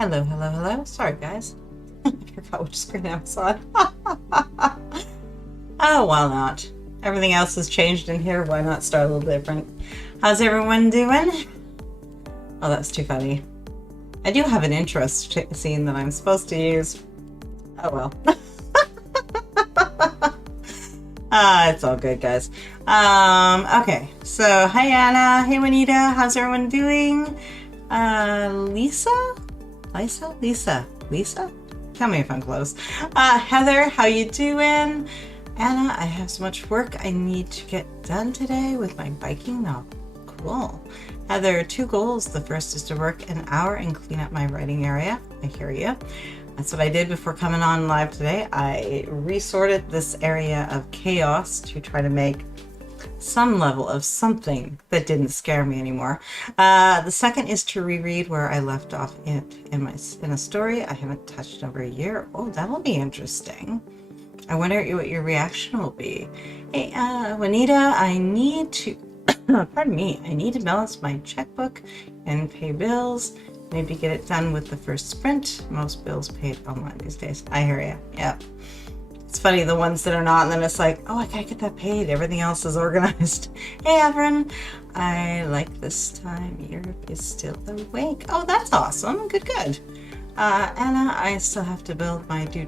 Hello, hello, hello. Sorry, guys. I forgot which screen I was on. Oh, why not? Everything else has changed in here. Why not start a little different? How's everyone doing? Oh, that's too funny. I do have an interest scene that I'm supposed to use. Oh, well. It's all good, guys. Okay. So, hi, Anna. Hey, Juanita. How's everyone doing? Lisa? Lisa? Tell me if I'm close. Heather, how you doing? Anna, I have so much work I need to get done today with my biking novel. Cool. Heather, 2 goals. The first is to work an hour and clean up my writing area. I hear you. That's what I did before coming on live today. I resorted this area of chaos to try to make some level of something that didn't scare me anymore. The second is to reread where I left off in a story I haven't touched in over a year. Oh, that'll be interesting. I wonder what your reaction will be. Hey, Juanita, I need to, pardon me, I need to balance my checkbook and pay bills. Maybe get it done with the first sprint. Most bills paid online these days. I hear you. Yeah. It's funny, the ones that are not, and then it's like, oh, I gotta get that paid. Everything else is organized. Hey, Everin. I like this time. Europe is still awake. Oh, that's awesome. Good. Anna, I still have to build my new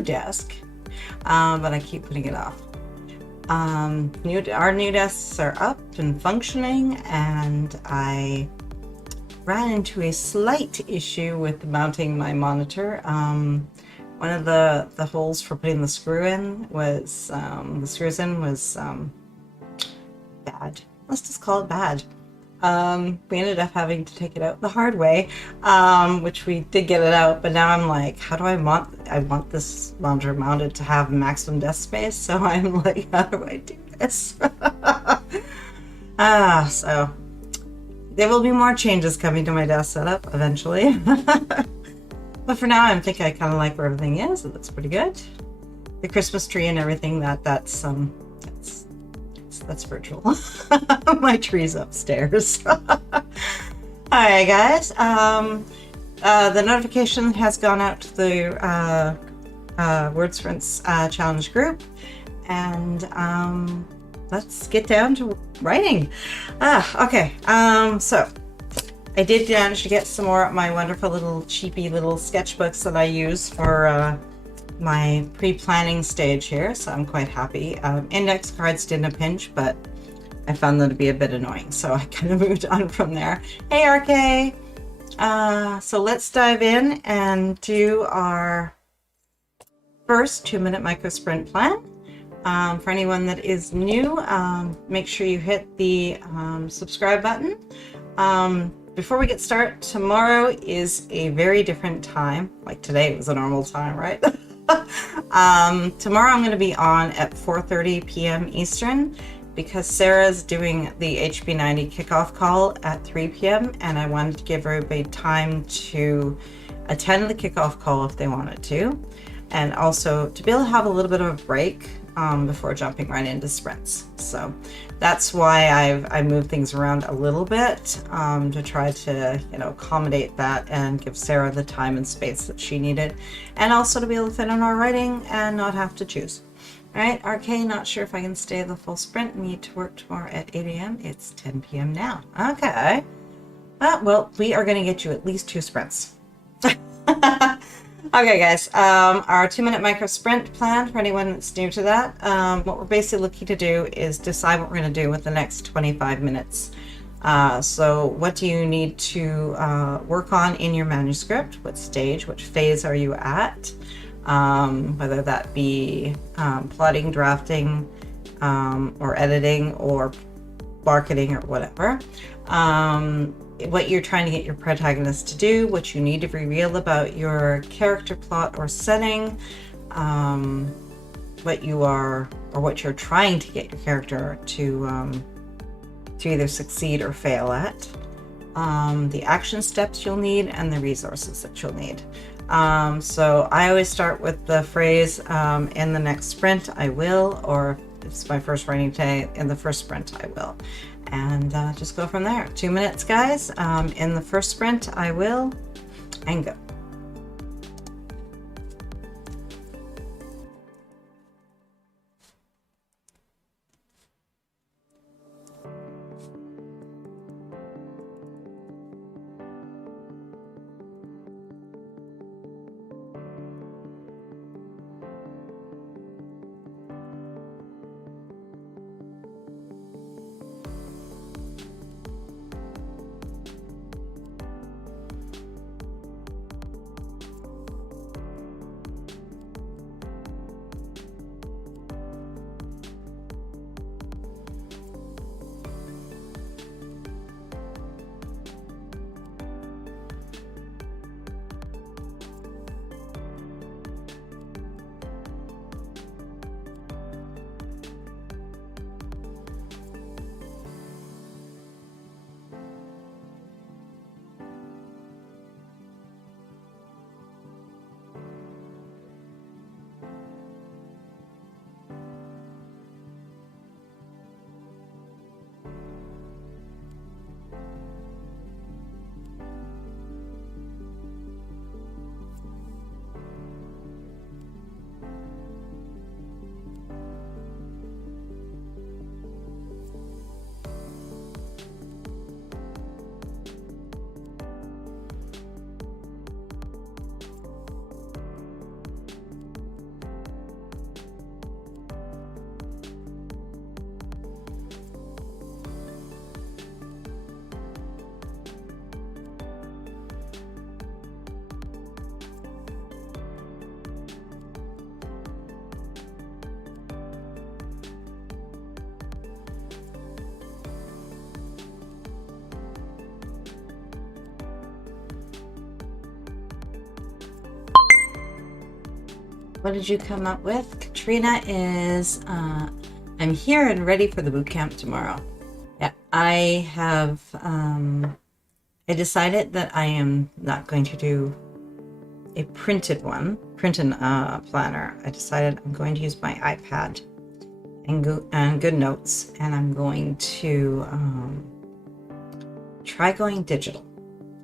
desk, but I keep putting it off. Our new desks are up and functioning, and I ran into a slight issue with mounting my monitor. One of the holes for putting the screws in was bad. Let's just call it bad. We ended up having to take it out the hard way, which we did get it out, but now I'm like, how do I want this monitor mounted to have maximum desk space, so I'm like, how do I do this? So there will be more changes coming to my desk setup eventually. But for now, I think I kind of like where everything is. It looks pretty good. The Christmas tree and everything, that's virtual. My tree's upstairs. Alright, guys. The notification has gone out to the Word Sprints challenge group, and let's get down to writing. Okay. So I did manage to get some more of my wonderful little cheapy little sketchbooks that I use for my pre-planning stage here, so I'm quite happy. Index cards didn't pinch, but I found them to be a bit annoying, so I kind of moved on from there. Hey, RK! So let's dive in and do our first 2-minute micro sprint plan. For anyone that is new, make sure you hit the subscribe button. Before we get started, tomorrow is a very different time. Like today was a normal time, right? Tomorrow I'm going to be on at 4:30 p.m. Eastern because Sarah's doing the HB90 kickoff call at 3 p.m. and I wanted to give everybody time to attend the kickoff call if they wanted to, and also to be able to have a little bit of a break before jumping right into sprints. So that's why I moved things around a little bit to try to accommodate that and give Sarah the time and space that she needed, and also to be able to fit in our writing and not have to choose. All right, RK, not sure if I can stay the full sprint. Need to work tomorrow at 8 a.m. It's 10 p.m. now. Okay. Well, we are going to get you at least 2 sprints. Okay, guys, our 2-minute micro sprint plan for anyone that's new to that. What we're basically looking to do is decide what we're going to do with the next 25 minutes. So what do you need to work on in your manuscript? What stage, what phase are you at? Whether that be plotting, drafting, or editing, or marketing, or whatever. What you're trying to get your protagonist to do, what you need to reveal about your character, plot, or setting, what you're trying to get your character to either succeed or fail at, the action steps you'll need, and the resources that you'll need. So I always start with the phrase, in the next sprint I will, or if it's my first writing day, in the first sprint I will. And just go from there. 2 minutes, guys. In the first sprint I will, and go. What did you come up with? Katrina is, I'm here and ready for the boot camp tomorrow. Yeah, I have, I decided that I am not going to do a printed planner. I decided I'm going to use my iPad and GoodNotes, and I'm going to try going digital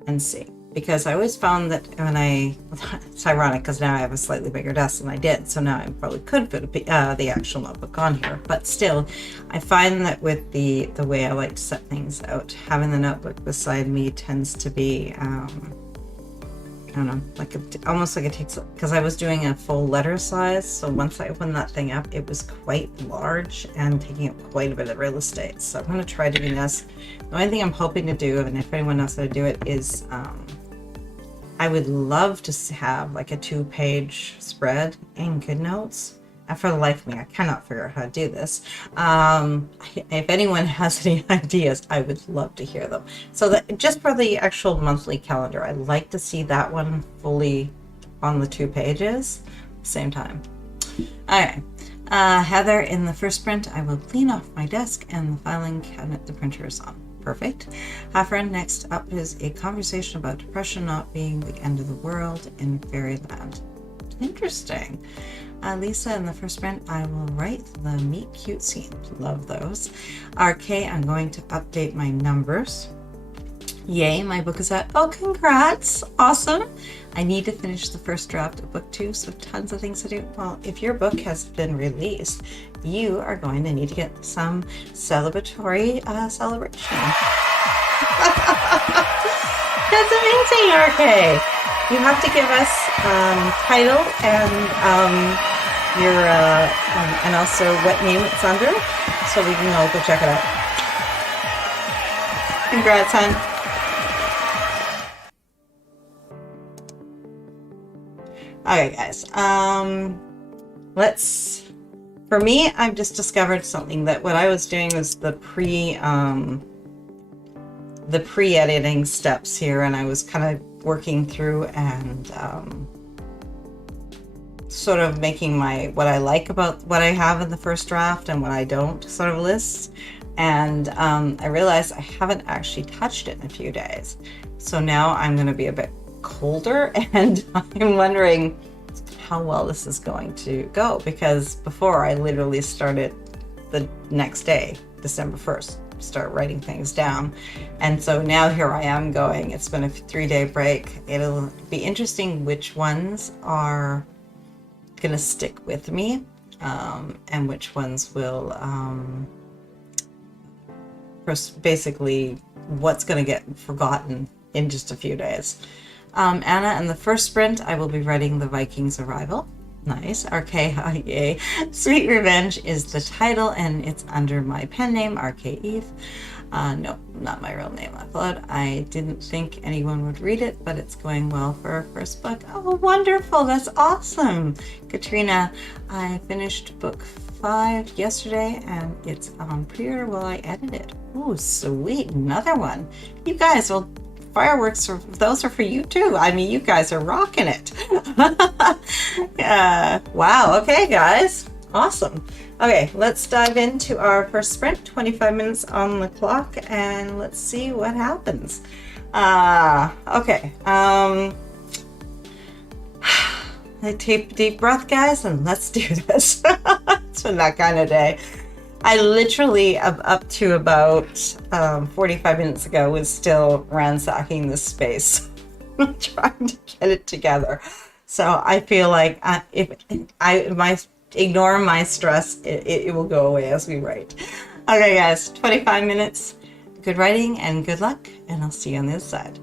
and see. Because I always found that when it's ironic because now I have a slightly bigger desk than I did, so now I probably could put the actual notebook on here. But still, I find that with the way I like to set things out, having the notebook beside me tends to be, I don't know, almost like it takes, because I was doing a full letter size, so once I opened that thing up, it was quite large and taking up quite a bit of real estate. So I'm going to try doing this. The only thing I'm hoping to do, and if anyone knows how to do it, is I would love to have like a 2-page spread in GoodNotes. And for the life of me, I cannot figure out how to do this. If anyone has any ideas, I would love to hear them. So that just for the actual monthly calendar, I'd like to see that one fully on the 2 pages, same time. Okay. Heather, in the first sprint, I will clean off my desk and the filing cabinet the printer is on. Perfect. Hafren, next up is a conversation about depression not being the end of the world in fairyland. Interesting. Lisa, in the first sprint, I will write the meet cute scenes. Love those. RK, I'm going to update my numbers. Yay, my book is out. Oh, congrats. Awesome. I need to finish the first draft of book 2, so tons of things to do. Well, if your book has been released, you are going to need to get some celebratory celebration. That's amazing, RK. You have to give us title and your and also what name it's under, so we can all go check it out. Congrats, hon. Okay, guys. For me, I've just discovered something that what I was doing was the pre-editing steps here, and I was kind of working through and sort of making what I like about what I have in the first draft and what I don't sort of list. And I realized I haven't actually touched it in a few days. So now I'm going to be a bit colder, and I'm wondering how well this is going to go, because before I literally started the next day, December 1st, start writing things down. And so now here I am going, it's been a 3-day break. It'll be interesting which ones are going to stick with me and which ones will basically what's going to get forgotten in just a few days. Anna, in the first sprint, I will be writing The Vikings' Arrival. Nice. RK, yay. Sweet Revenge is the title, and it's under my pen name, RK Eve. No, not my real name. Upload. I didn't think anyone would read it, but it's going well for our first book. Oh, wonderful. That's awesome. Katrina, I finished book 5 yesterday, and it's on pre-order while I edit it. Oh, sweet. Another one. You guys, well, fireworks, those are for you too. I mean, you guys are rocking it. Wow. Okay, guys. Awesome. Okay, let's dive into our first sprint. 25 minutes on the clock, and let's see what happens. Okay. Take a deep breath, guys, and let's do this. It's been that kind of day. I literally, up to about 45 minutes ago, was still ransacking this space, trying to get it together. So I feel like if I ignore my stress, it will go away as we write. Okay, guys, 25 minutes. Good writing and good luck, and I'll see you on the other side.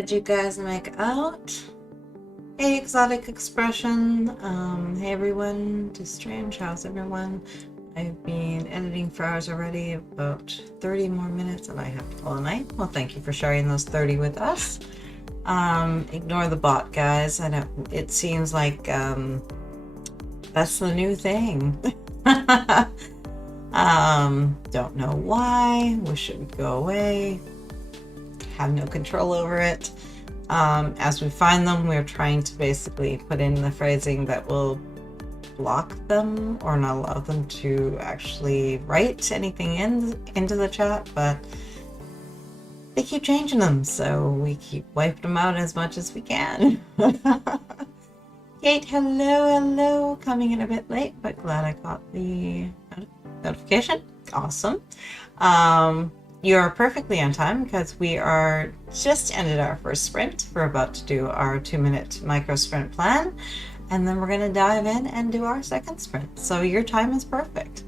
did you guys make out? Hey, Exotic Expression. Hey, everyone. To Strange. How's everyone? I've been editing for hours already, about 30 more minutes, and I have to call a night. Well, thank you for sharing those 30 with us. Ignore the bot, guys. I know it seems like that's the new thing. Don't know why. Wish it would go away. Have no control over it. As we find them, we're trying to basically put in the phrasing that will block them or not allow them to actually write anything into the chat, but they keep changing them, so we keep wiping them out as much as we can. Kate, hello, coming in a bit late, but glad I got the notification. Awesome. You're perfectly on time because we are just ended our first sprint. We're about to do our 2-minute micro sprint plan, and then we're going to dive in and do our second sprint. So your time is perfect.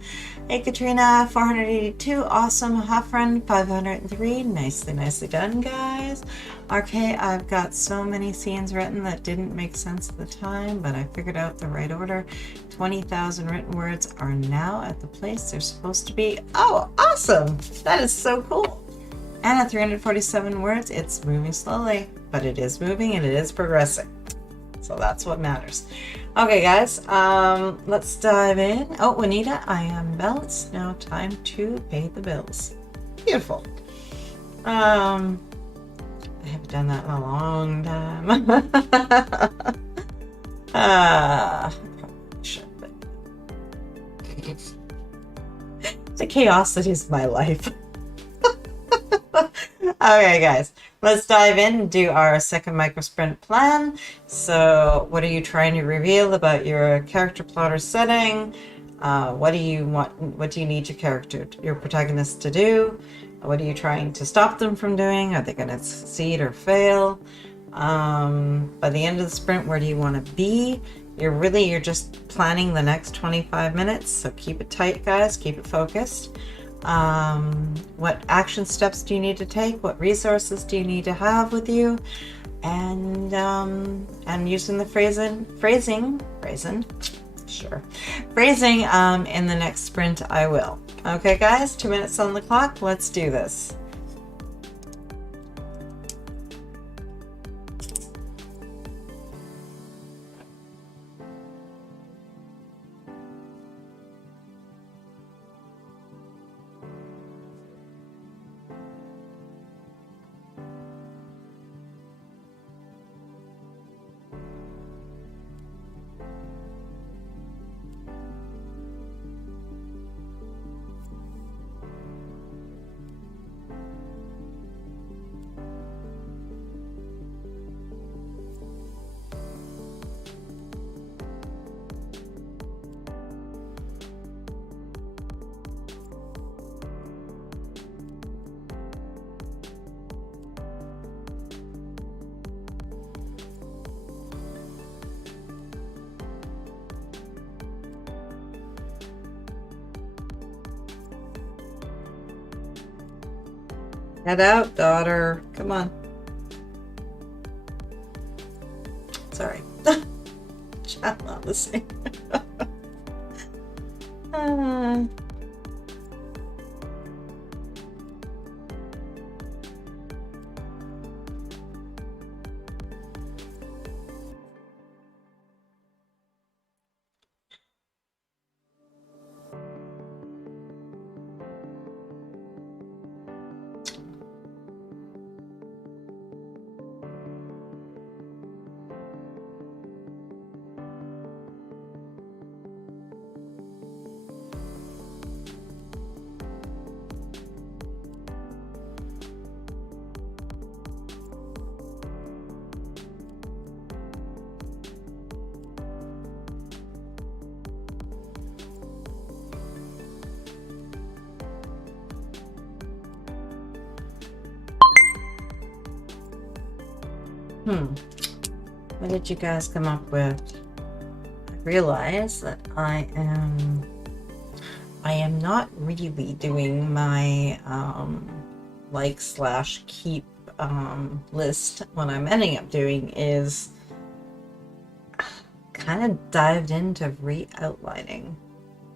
Hey, Katrina, 482, awesome. Half run, 503, nicely done, guys. Okay, I've got so many scenes written that didn't make sense at the time, but I figured out the right order. 20,000 written words are now at the place they're supposed to be. Oh, awesome. That is so cool. And at 347 words, it's moving slowly, but it is moving and it is progressing. So that's what matters. Okay, guys, let's dive in. Oh, Juanita, I am Belle. It's now time to pay the bills. Beautiful. I haven't done that in a long time. I probably should, but the chaos that is my life. Okay, guys, let's dive in and do our second micro sprint plan. So what are you trying to reveal about your character plotter setting? What do you want? What do you need your protagonist to do? What are you trying to stop them from doing? Are they going to succeed or fail? By the end of the sprint, where do you want to be? You're just planning the next 25 minutes. So keep it tight, guys. Keep it focused. What action steps do you need to take? What resources do you need to have with you? And using the phrasing in the next sprint, I will. Okay, guys, 2 minutes on the clock. Let's do this. Head out, daughter. Come on. Sorry. Chat not listening. What did you guys come up with? I realize that I am not really doing my like/keep list, what I'm ending up doing is kind of dived into re-outlining,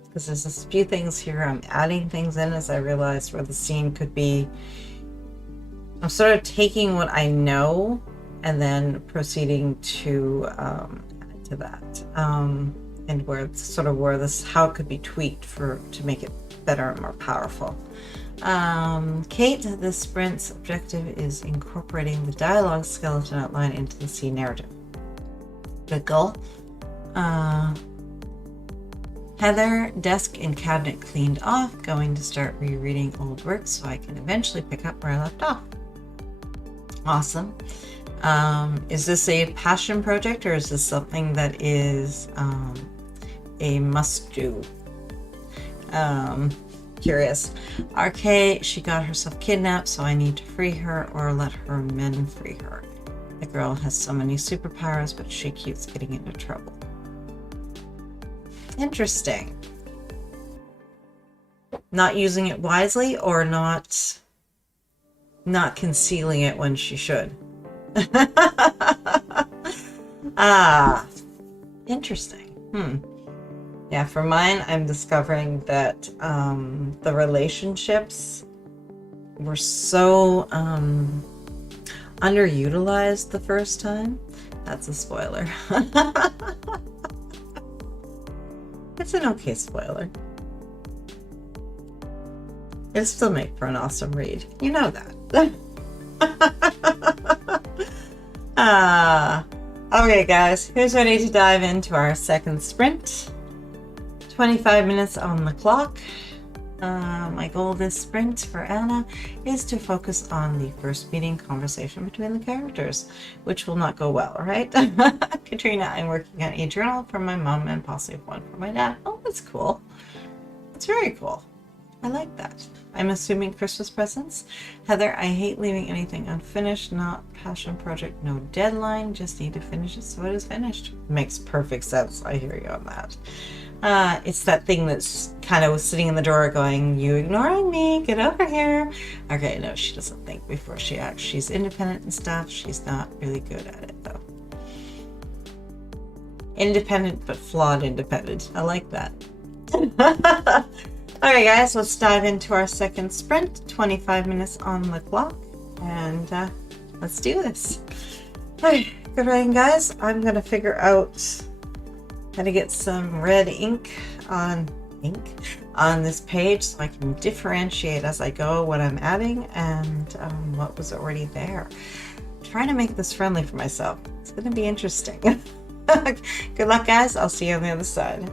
because there's a few things here I'm adding things in as I realized where the scene could be. I'm sort of taking what I know and then proceeding to add to that, and where this, how it could be tweaked to make it better and more powerful. Kate, the sprint's objective is incorporating the dialogue skeleton outline into the scene narrative. Good goal. Heather, desk and cabinet cleaned off, going to start rereading old work so I can eventually pick up where I left off. Awesome. Is this a passion project, or is this something that is a must-do? Curious. RK, she got herself kidnapped, so I need to free her or let her men free her. The girl has so many superpowers, but she keeps getting into trouble. Interesting. Not using it wisely, or not concealing it when she should. Interesting. Yeah, for mine, I'm discovering that the relationships were so underutilized the first time. That's a spoiler. It's an okay spoiler. It'll still make for an awesome read. You know that. Okay, guys. Here's ready to dive into our second sprint. 25 minutes on the clock. My goal this sprint for Anna is to focus on the first meeting conversation between the characters, which will not go well, right? Katrina, I'm working on a journal for my mom and possibly one for my dad. Oh, that's cool. That's very cool. I like that. I'm assuming Christmas presents. Heather, I hate leaving anything unfinished. Not passion project, no deadline. Just need to finish it so it is finished. Makes perfect sense. I hear you on that. It's that thing that's kind of sitting in the drawer going, you ignoring me, get over here. Okay, no, she doesn't think before she acts. She's independent and stuff. She's not really good at it, though. Independent, but flawed independent. I like that. Okay, guys, let's dive into our second sprint. 25 minutes on the clock, and let's do this. Okay, good writing, guys. I'm going to figure out how to get some red ink on this page so I can differentiate as I go what I'm adding and what was already there. I'm trying to make this friendly for myself. It's going to be interesting. Good luck, guys. I'll see you on the other side.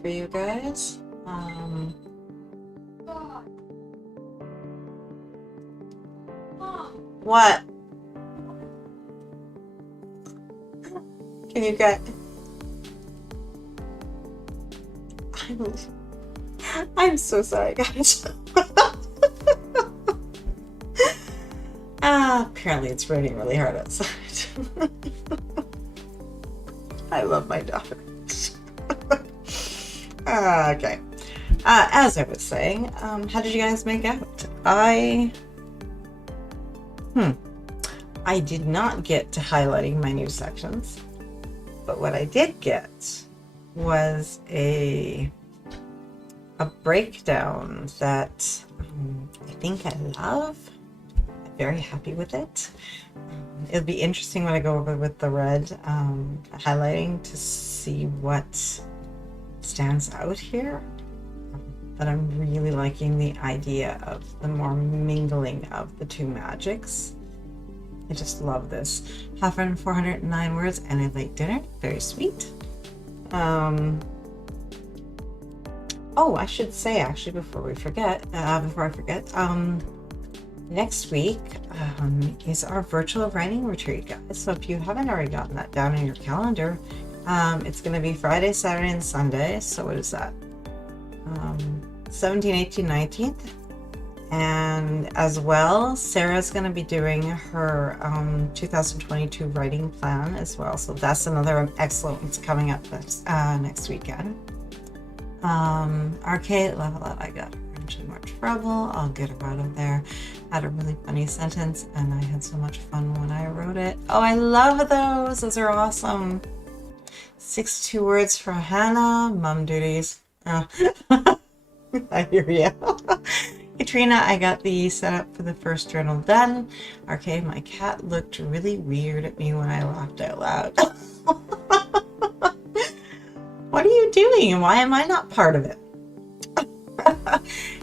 for you guys. What? Can you get... I'm so sorry, guys. Apparently it's raining really hard outside. I love my daughter. Okay. As I was saying, how did you guys make out? I did not get to highlighting my new sections, but what I did get was a breakdown that I think I love. I'm very happy with it. It'll be interesting when I go over with the red highlighting to see what stands out here. But I'm really liking the idea of the more mingling of the two magics. I just love this. 409 words and a late dinner. Very sweet. Oh, I should say actually before I forget, next week is our virtual writing retreat, guys. So if you haven't already gotten that down in your calendar, it's going to be Friday, Saturday, and Sunday. So what is that? 17th, 18th, 19th. And as well, Sarah's going to be doing her 2022 writing plan as well. So that's another excellent one's coming up next weekend. Arcade level up, I got in more trouble. I'll get her out of there. Had a really funny sentence and I had so much fun when I wrote it. Oh, I love those. Those are awesome. 62 words for Hannah. Mom duties. Oh. I hear you. Katrina, I got the setup for the first journal done. Okay, my cat looked really weird at me when I laughed out loud. What are you doing and why am I not part of it?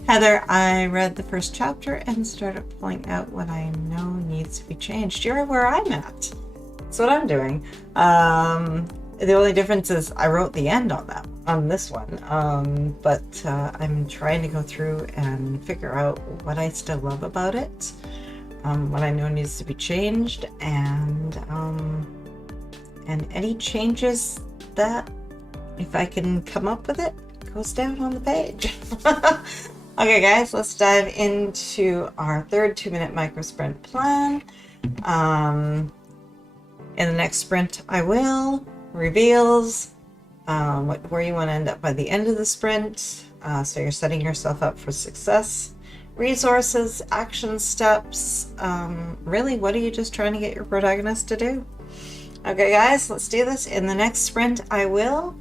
Heather, I read the first chapter and started pulling out what I know needs to be changed. You're where I'm at. That's what I'm doing. The only difference is I wrote the end on this one, but I'm trying to go through and figure out what I still love about it, what I know needs to be changed, and any changes that, if I can come up with it, goes down on the page. Okay, guys, let's dive into our third 2-minute micro sprint plan. In the next sprint, I will reveals where you want to end up by the end of the sprint, so you're setting yourself up for success. Resources, action steps, really, what are you just trying to get your protagonist to do? Okay, guys, let's do this. In the next sprint, I will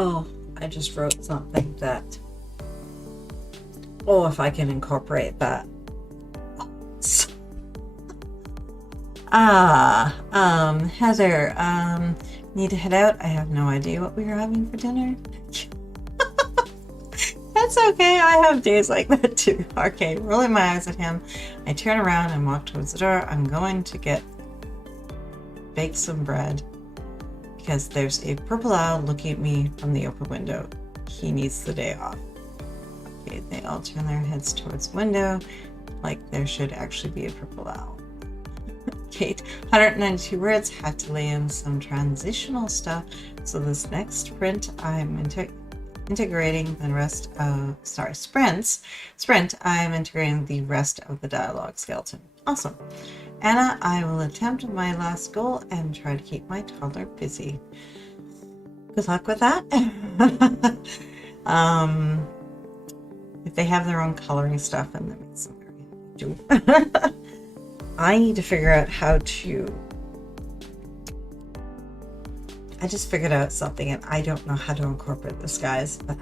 Oh, I just wrote something that, oh, if I can incorporate that. Heather, need to head out. I have no idea what we were having for dinner. That's okay. I have days like that too. Okay, rolling my eyes at him, I turn around and walk towards the door. I'm going to bake some bread because there's a purple owl looking at me from the open window. He needs the day off. Okay, they all turn their heads towards the window, like there should actually be a purple owl. Kate, 192 words, had to lay in some transitional stuff. So this next sprint, I'm integrating the rest of, sprint, I'm integrating the rest of the dialogue skeleton. Awesome. Anna, I will attempt my last goal and try to keep my toddler busy. Good luck with that. If they have their own coloring stuff, and that makes them very happy too. I need to figure out how to. I just figured out something, and I don't know how to incorporate this, guys. But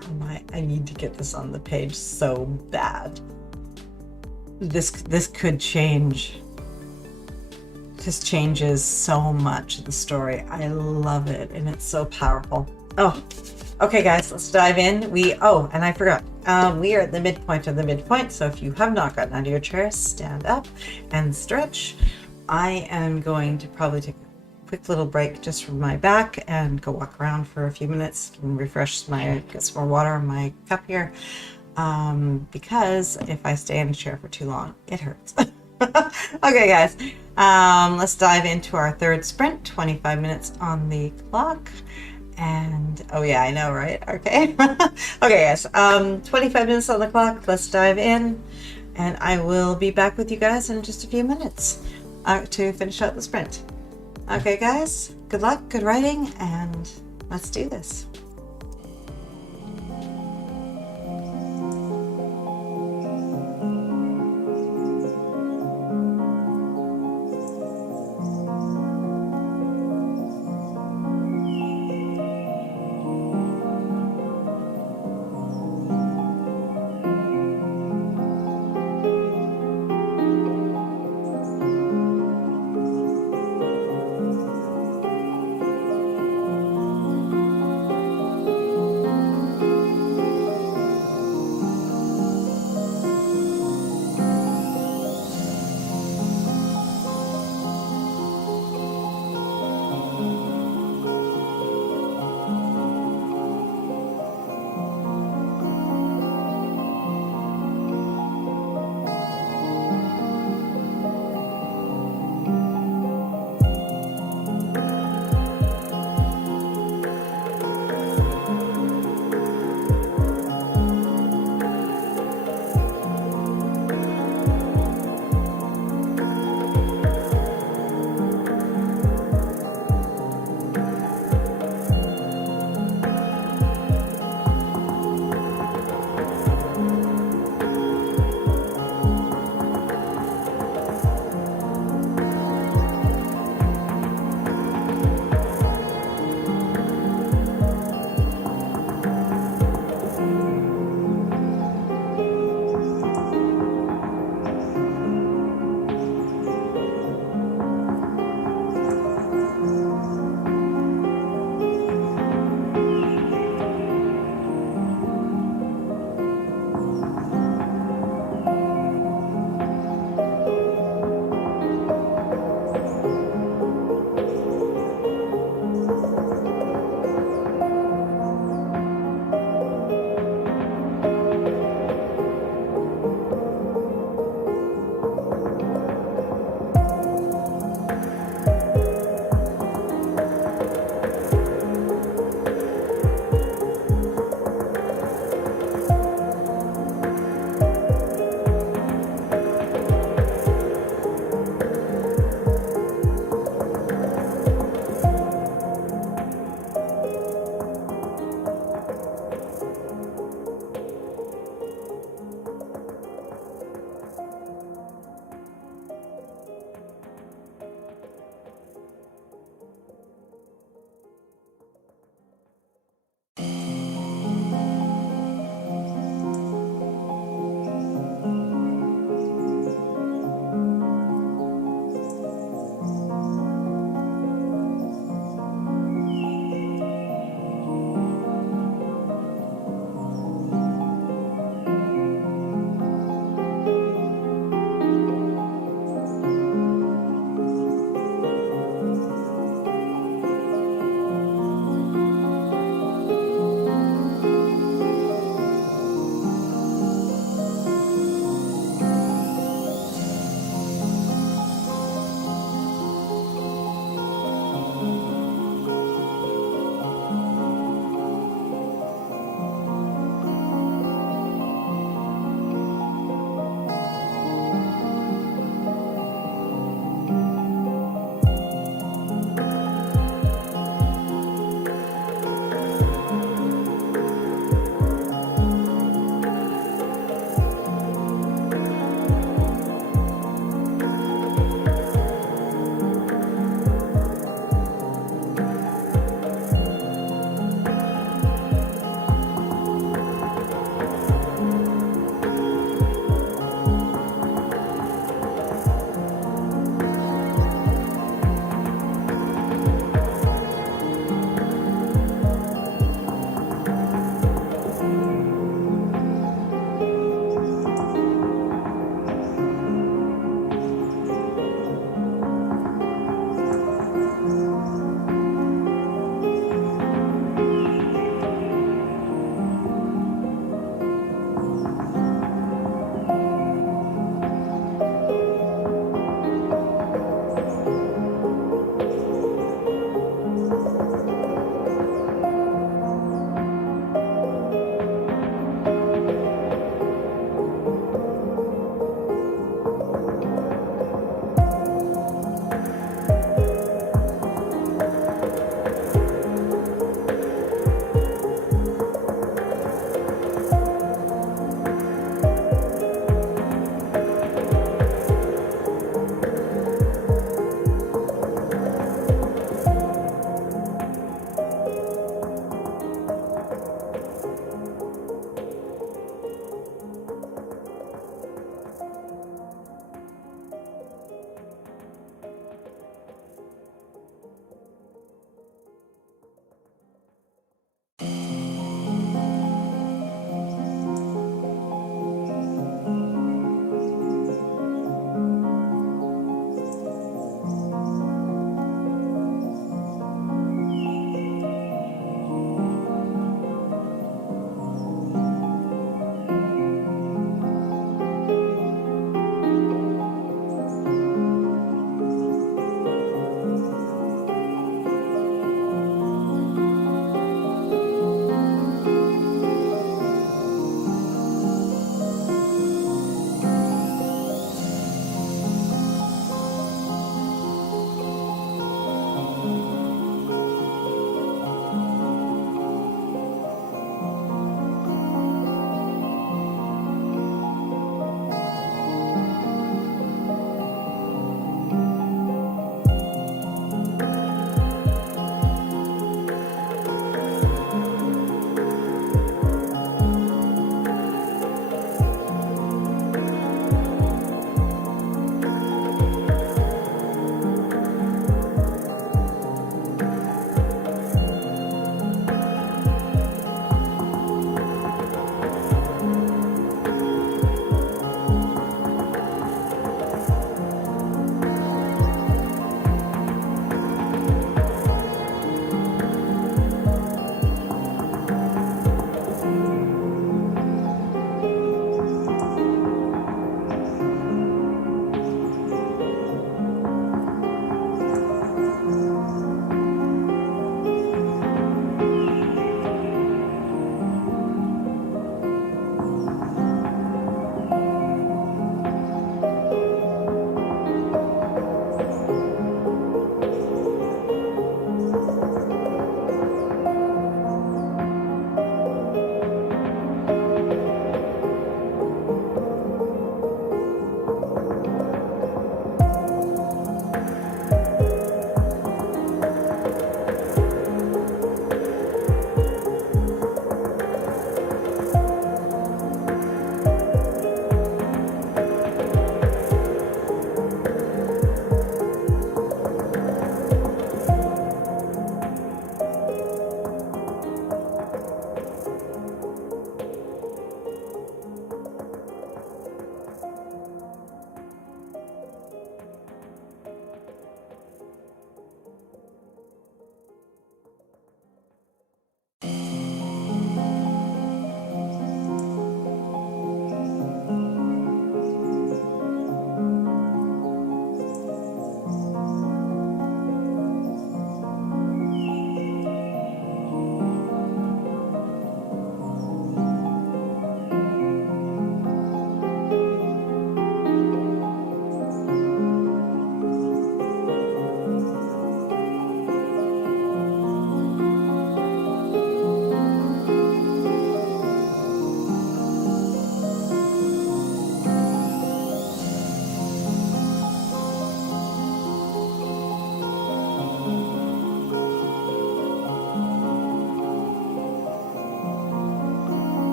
I need to get this on the page so bad. This could change. This changes so much of the story. I love it, and it's so powerful. Oh, okay, guys, let's dive in. And I forgot. We are at the midpoint of the midpoint, so if you have not gotten out of your chair, stand up and stretch. I am going to probably take a quick little break just from my back and go walk around for a few minutes and get some more water in my cup here, because if I stay in a chair for too long, it hurts. Okay, guys, let's dive into our third sprint. 25 minutes on the clock. And oh yeah, I know, right? Okay. Okay, guys, 25 minutes on the clock. Let's dive in, and I will be back with you guys in just a few minutes to finish out the sprint. Okay, guys, good luck, good writing, and let's do this.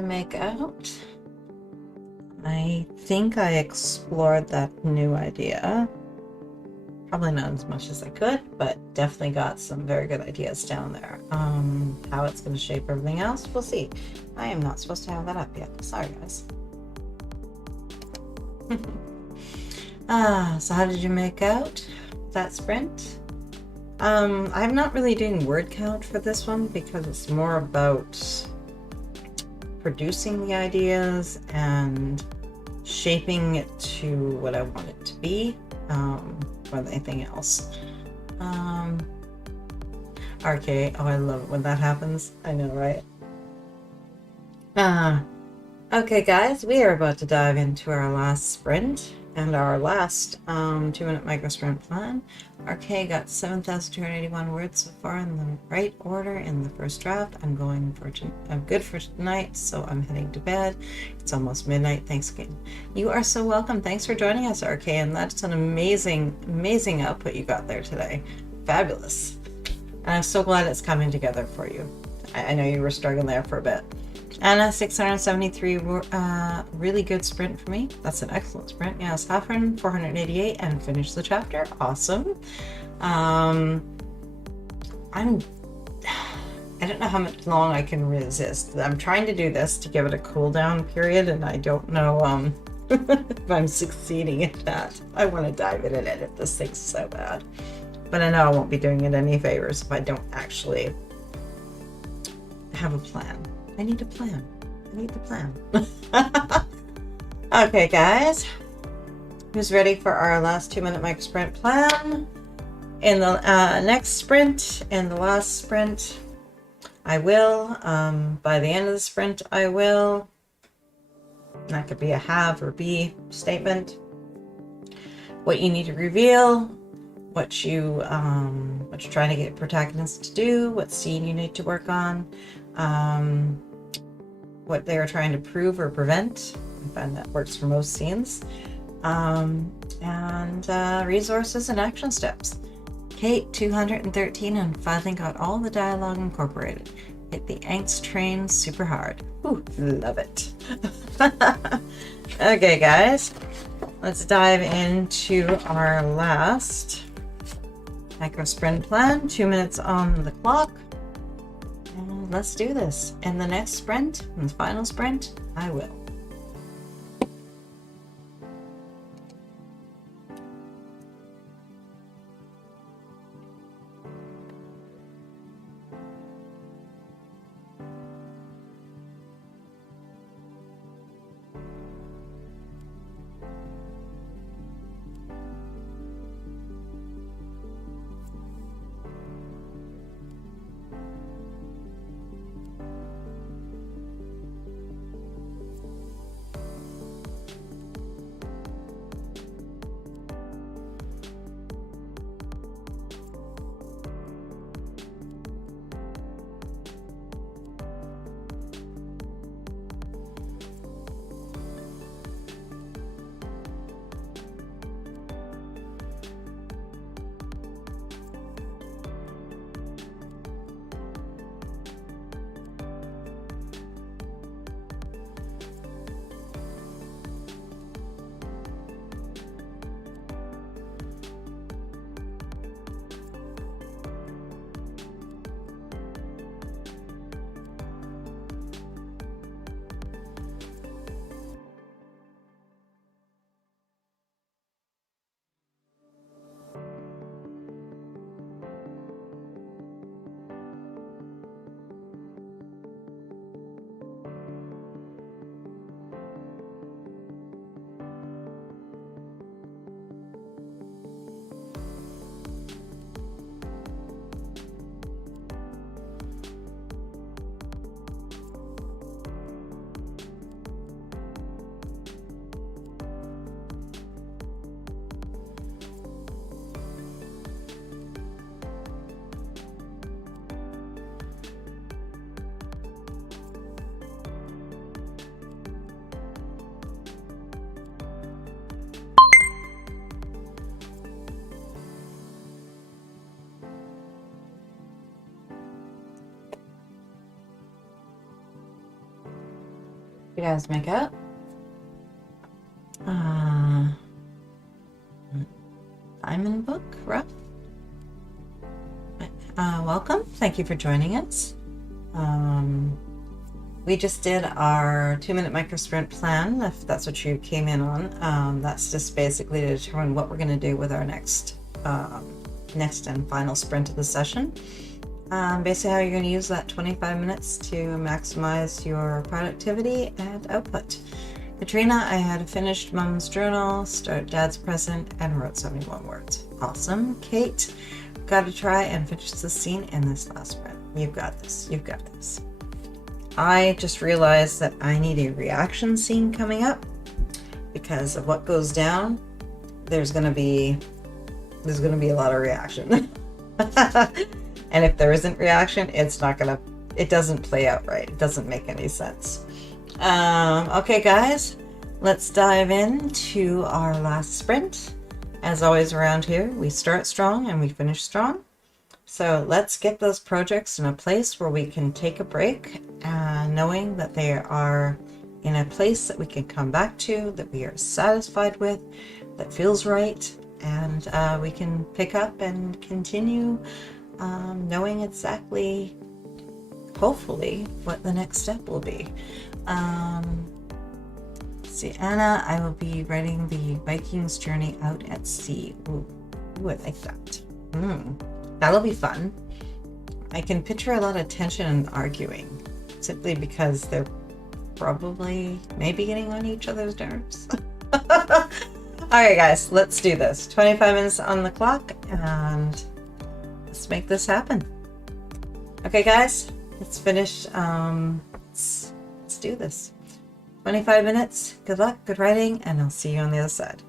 you make out? I think I explored that new idea. Probably not as much as I could, but definitely got some very good ideas down there. How it's going to shape everything else, we'll see. I am not supposed to have that up yet. Sorry, guys. So how did you make out that sprint? I'm not really doing word count for this one because it's more about producing the ideas and shaping it to what I want it to be, more than anything else. RK, oh, I love it when that happens. I know, right? Okay, guys, we are about to dive into our last sprint and our last 2-minute micro sprint plan. RK got 7,281 words so far in the right order in the first draft. I'm good for tonight, so I'm heading to bed. It's almost midnight. Thanks again. You are so welcome. Thanks for joining us, RK, and that's an amazing output you got there today. Fabulous. And I'm so glad it's coming together for you. I know you were struggling there for a bit. Anna, 673, really good sprint for me. That's an excellent sprint. Yeah, Saffron, 488, and finish the chapter. Awesome. I don't know how much long I can resist. I'm trying to do this to give it a cool down period, and I don't know if I'm succeeding at that. I want to dive in and edit this thing so bad. But I know I won't be doing it any favors if I don't actually have a plan. I need a plan. Okay, guys. Who's ready for our last 2-minute micro sprint plan? In the next sprint, in the last sprint, I will. By the end of the sprint, I will. That could be a have or be statement. What you need to reveal, what you're trying to get protagonist to do, what scene you need to work on. What they are trying to prove or prevent. I find that works for most scenes. And resources and action steps. Kate, 213, and finally got all the dialogue incorporated. Hit the angst train super hard. Ooh, love it. Okay, guys, let's dive into our last micro sprint plan. 2 minutes on the clock. Let's do this. In the next sprint, in the final sprint, I will. you guys make out? Diamond book, rough. Welcome. Thank you for joining us. We just did our 2-minute micro sprint plan, if that's what you came in on. That's just basically to determine what we're going to do with our next and final sprint of the session. Basically how you're going to use that 25 minutes to maximize your productivity and output. Katrina, I had finished Mom's journal, started Dad's present, and wrote 71 words. Awesome. Kate, got to try and finish the scene in this last sprint. You've got this. You've got this. I just realized that I need a reaction scene coming up because of what goes down. There's gonna be a lot of reaction. And if there isn't reaction, it doesn't play out right. It doesn't make any sense. Okay guys, let's dive into our last sprint. As always around here, we start strong and we finish strong. So let's get those projects in a place where we can take a break, knowing that they are in a place that we can come back to, that we are satisfied with, that feels right, and we can pick up and continue knowing exactly, hopefully, what the next step will be. See, Anna, I will be writing the Vikings journey out at sea. Ooh, I like that. That'll be fun. I can picture a lot of tension and arguing, simply because they're probably maybe getting on each other's nerves. Alright guys, let's do this. 25 minutes on the clock, and let's make this happen. Okay guys, let's finish. Let's do this. 25 minutes. Good luck, good writing, and I'll see you on the other side.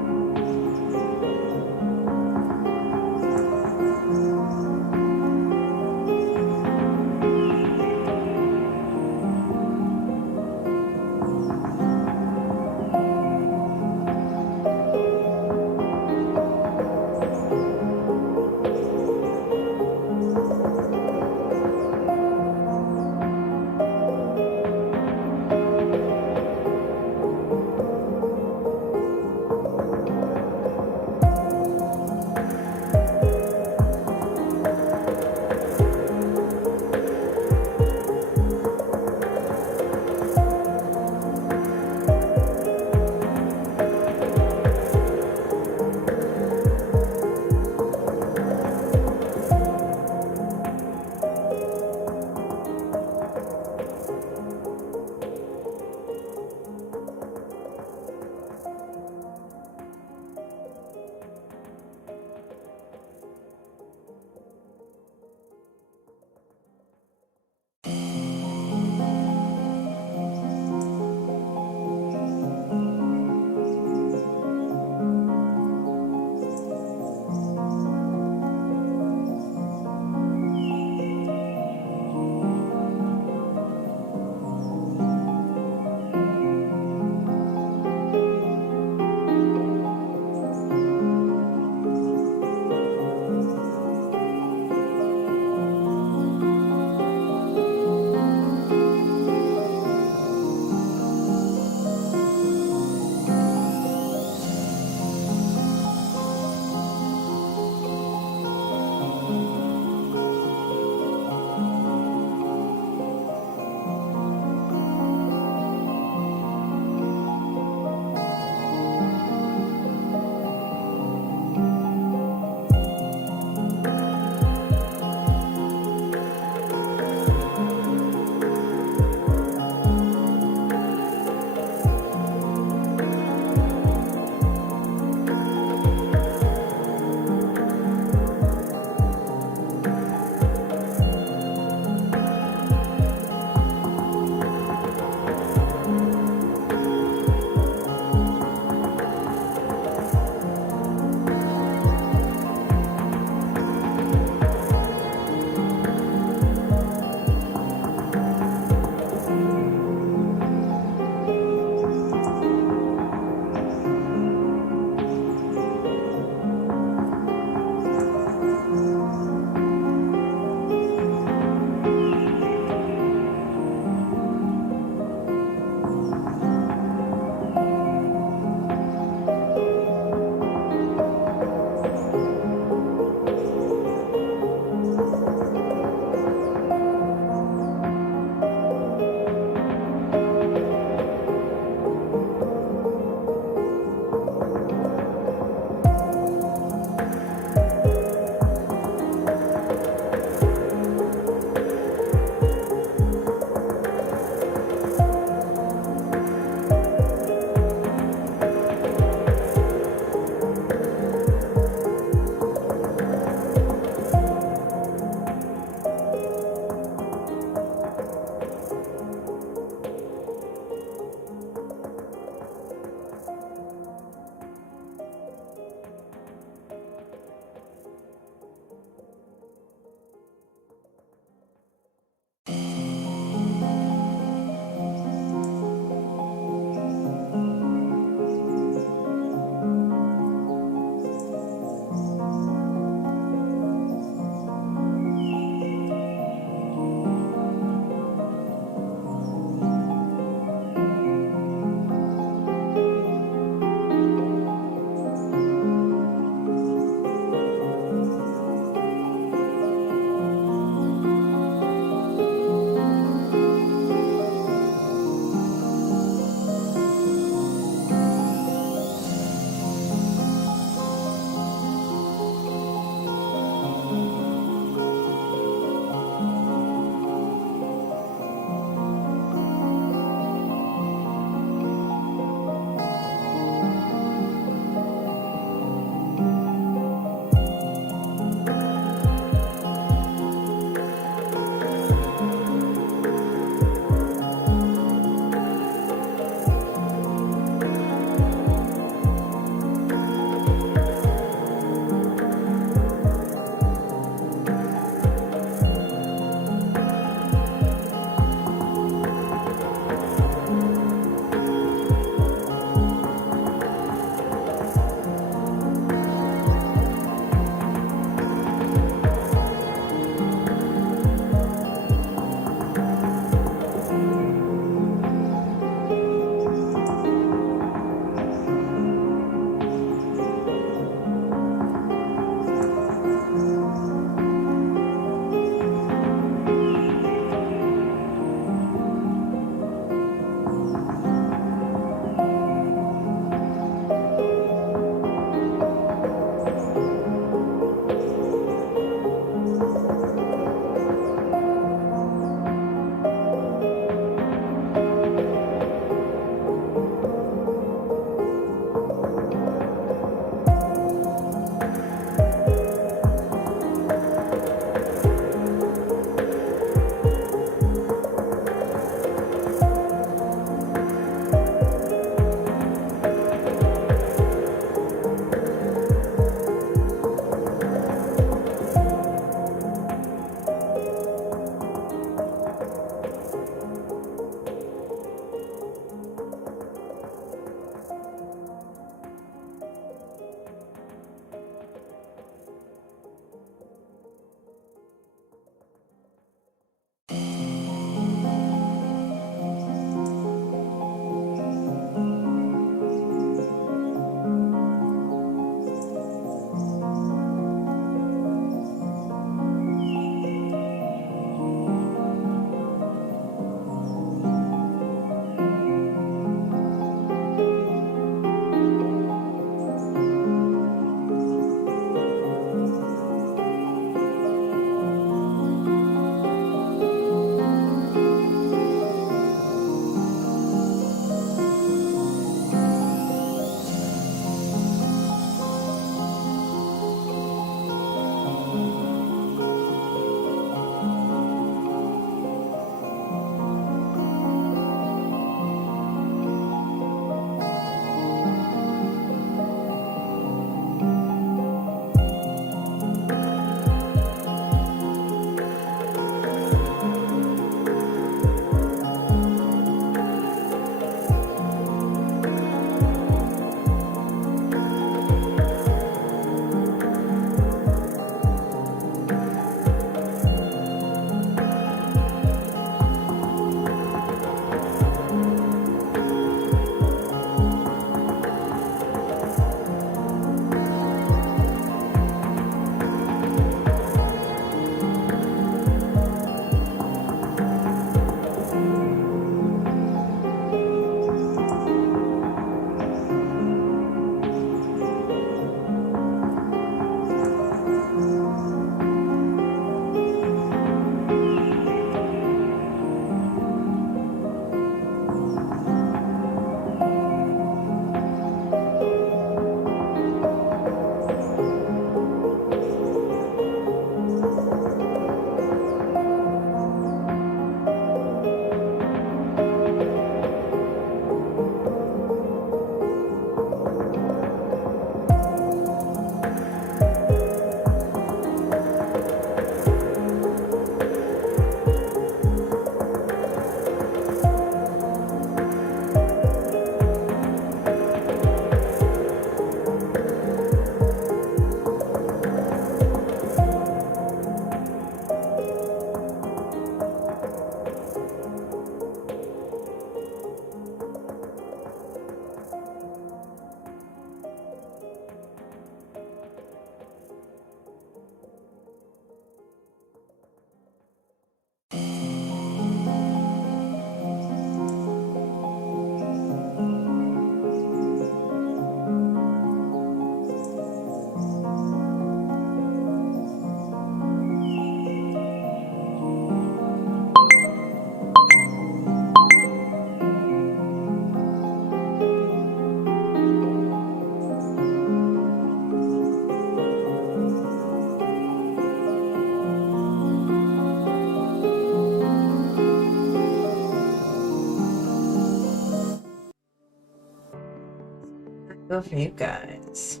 Go for you guys.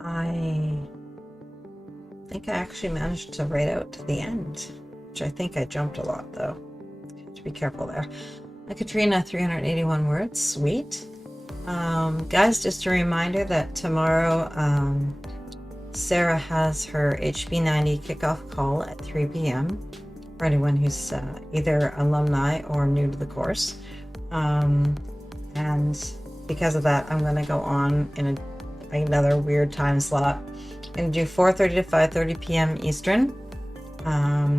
I think I actually managed to write out to the end, which I think I jumped a lot though. Have to be careful there. Katrina, 381 words. Sweet. Guys, just a reminder that tomorrow Sarah has her HB90 kickoff call at 3 p.m. for anyone who's either alumni or new to the course. And because of that, I'm going to go on in another weird time slot. I'm going to do 4:30 to 5:30 p.m. Eastern.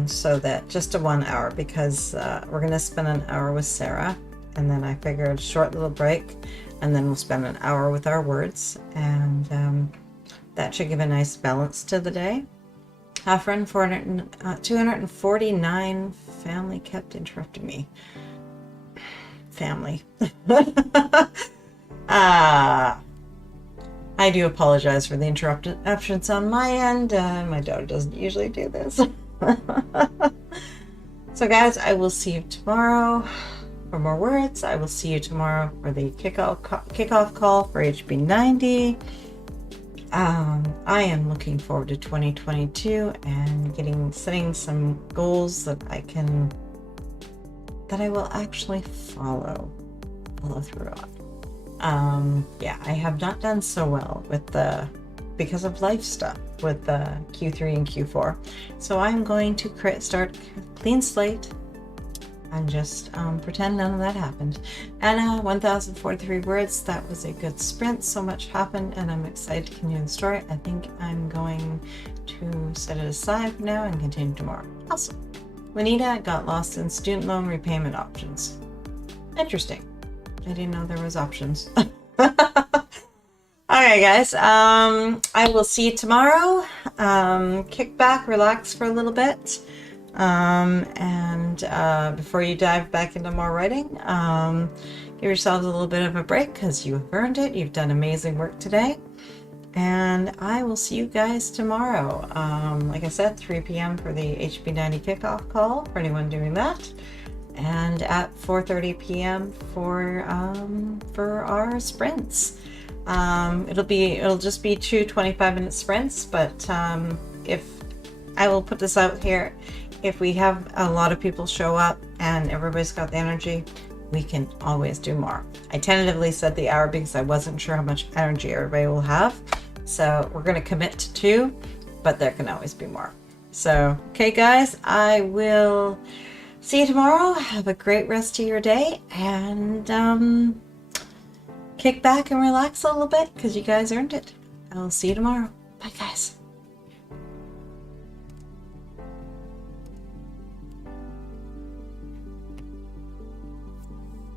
So that just a 1 hour, because we're going to spend an hour with Sarah, and then I figured short little break, and then we'll spend an hour with our words, and that should give a nice balance to the day. Friend 249 family kept interrupting me. Family. I do apologize for the interruptions on my end. My daughter doesn't usually do this. So guys, I will see you tomorrow for more words. I will see you tomorrow for the kickoff call for HB90. I am looking forward to 2022 and setting some goals that I will actually follow through on. Yeah, I have not done so well with because of life stuff with Q3 and Q4. So I'm going to start a clean slate and just pretend none of that happened. Anna, 1,043 words. That was a good sprint. So much happened, and I'm excited to continue the story. I think I'm going to set it aside for now and continue tomorrow. Awesome. Juanita got lost in student loan repayment options. Interesting. I didn't know there was options. Okay, guys. I will see you tomorrow. Kick back, relax for a little bit. And before you dive back into more writing, give yourselves a little bit of a break, because you have earned it. You've done amazing work today. And I will see you guys tomorrow. Like I said, 3 p.m. for the HB90 kickoff call for anyone doing that. And at 4:30 p.m. for our sprints. It'll just be 2 25-minute sprints, but if I will put this out here, if we have a lot of people show up and everybody's got the energy, we can always do more. I tentatively said the hour because I wasn't sure how much energy everybody will have. So we're going to commit to 2, but there can always be more. So, okay guys, I will see you tomorrow. Have a great rest of your day, and kick back and relax a little bit, because you guys earned it. I'll see you tomorrow. Bye guys.